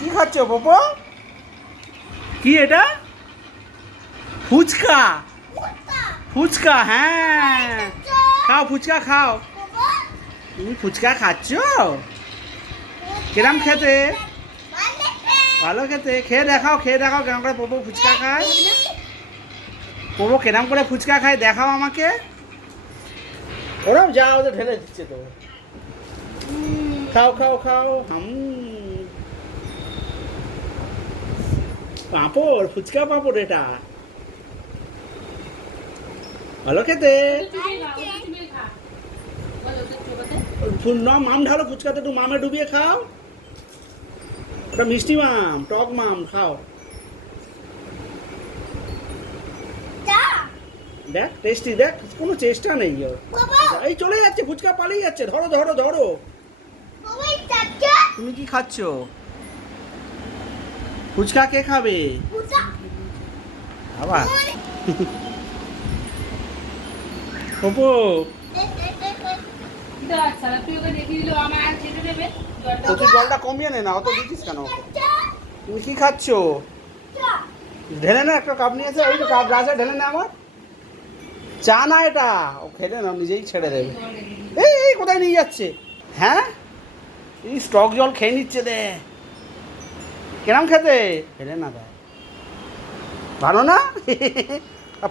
কি খাচ্ছ পপো? কি এটা? ফুচকা। ফুচকা, হ্যাঁ খাও ফুচকা খাও। তুমি ফুচকা খাচ্ছ? কিরম খেতে? ভালো খেতে। খেয়ে দেখাও কেমন করে পপো ফুচকা খায়। পপো কেরম করে ফুচকা খায় দেখাও আমাকে। ওরম যা ওদের ঢেলে দিচ্ছে তো। খাও খাও খাও। পাঁপড়, ফুচকা পাঁপড় এটা। ভালো খেতে। মাম ঢালো ফুচকাতে, একটু মামে ডুবিয়ে খাও। ওটা মিষ্টি মাম, টক মাম খাও। দেখ টেস্টি, দেখ কোনো চেষ্টা নেই ওর। এই চলে যাচ্ছে ফুচকা, পালিয়ে যাচ্ছে। ধরো ধরো ধরো। তুমি কি খাচ্ছ? ফুচকা কে খাবে? আবার পপো তুই জলটা কমিয়ে নে না, অত দিচ্ছিস কেন? তুমি কি খাচ্ছ? ঢেলে না, একটা কাপ নিয়েছে, ওই তো কাপ গ্লাসে ঢেলে না আমার। চা না এটা, ও খেলে না নিজেই ছেড়ে দেবে। এই কোথায় নিয়ে যাচ্ছে? হ্যাঁ এই স্টক জল খেয়ে নিচ্ছে। দে কেরম খেতে? ফেলে না দেয়, ভালো না?